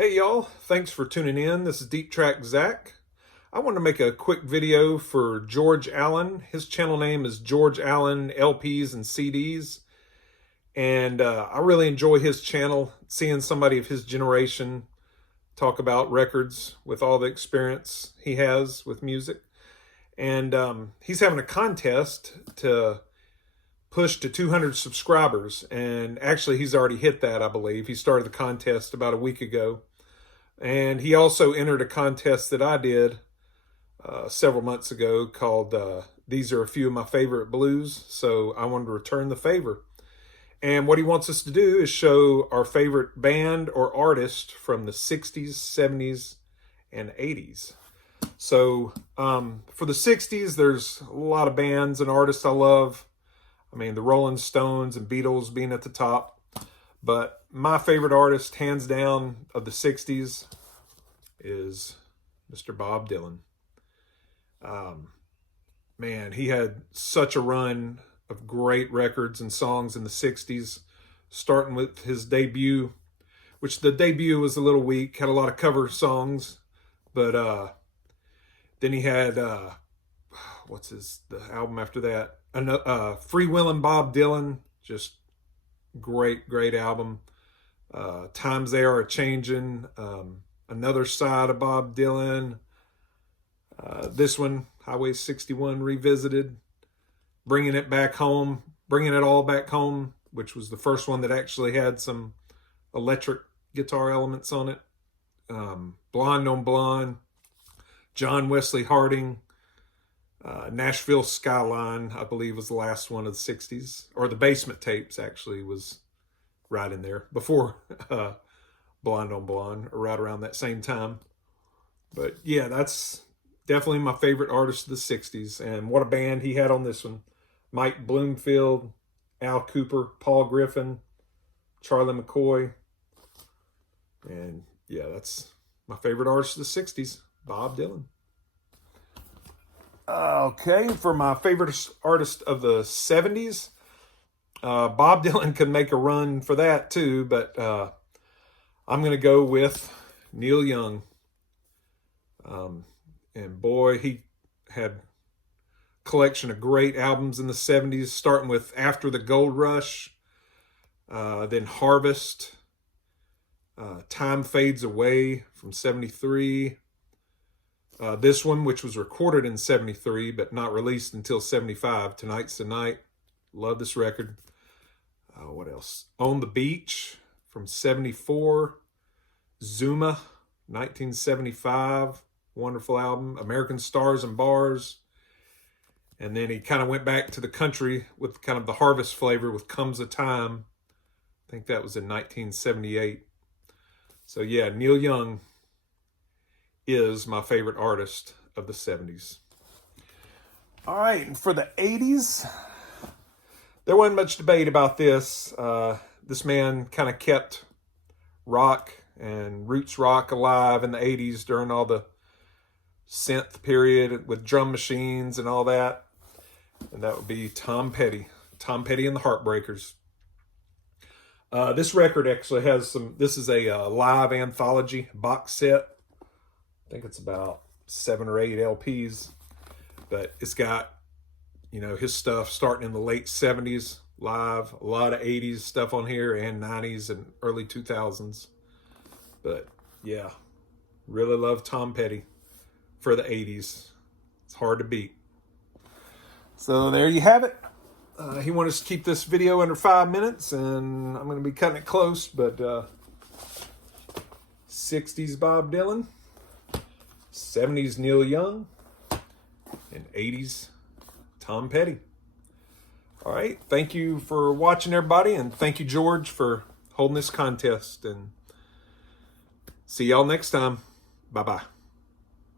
Hey y'all, thanks for tuning in. This is Deep Track Zach. I want to make a quick video for George Allen. His channel name is George Allen LPs and CDs. And I really enjoy his channel, seeing somebody of his generation talk about records with all the experience he has with music. And he's having a contest to push to 200 subscribers. And actually, he's already hit that, I believe. He started the contest about a week ago. And he also entered a contest that I did several months ago called These Are a Few of My Favorite Blues. So I wanted to return the favor. And what he wants us to do is show our favorite band or artist from the 60s, 70s, and 80s. So for the 60s, there's a lot of bands and artists I love. I mean, the Rolling Stones and Beatles being at the top. But my favorite artist, hands down, of the 60s is Mr. Bob Dylan. Man, he had such a run of great records and songs in the 60s, starting with his debut, which the debut was a little weak, had a lot of cover songs. But then he had, the album after that? Freewheelin' Bob Dylan, just great album. Times They Are A-Changin', Another Side of Bob Dylan. This one, Highway 61 Revisited, Bringing It Back Home, Bringing It All Back Home, which was the first one that actually had some electric guitar elements on it. Blonde on Blonde, John Wesley Harding, Nashville Skyline, I believe, was the last one of the 60s. Or the Basement Tapes, actually, was right in there before Blonde on Blonde, or right around that same time. But yeah, that's definitely my favorite artist of the 60s. And what a band he had on this one. Mike Bloomfield, Al Cooper, Paul Griffin, Charlie McCoy. And yeah, that's my favorite artist of the 60s, Bob Dylan. Okay, for my favorite artist of the 70s, Bob Dylan could make a run for that too, but I'm going to go with Neil Young. And boy, he had a collection of great albums in the 70s, starting with After the Gold Rush, then Harvest, Time Fades Away from 73, this one, which was recorded in 73, but not released until 75, Tonight's the Night. Love this record. What else? On the Beach from 74, Zuma, 1975, wonderful album. American Stars and Bars. And then he kind of went back to the country with kind of the Harvest flavor with Comes a Time. I think that was in 1978. So yeah, Neil Young is my favorite artist of the 70s. All right, and for the 80s, there wasn't much debate about this. This man kind of kept rock and roots rock alive in the 80s during all the synth period with drum machines and all that. And that would be Tom Petty. Tom Petty and the Heartbreakers. This record actually has this is a live anthology box set. I think it's about 7 or 8 LPs. But it's got, his stuff starting in the late 70s live. A lot of 80s stuff on here and 90s and early 2000s. But yeah, really love Tom Petty for the 80s. It's hard to beat. So there you have it. He wanted us to keep this video under 5 minutes, and I'm going to be cutting it close, but 60s Bob Dylan, 70s Neil Young, and 80s Tom Petty. All right, thank you for watching, everybody, and thank you, George, for holding this contest, and see y'all next time. Bye-bye.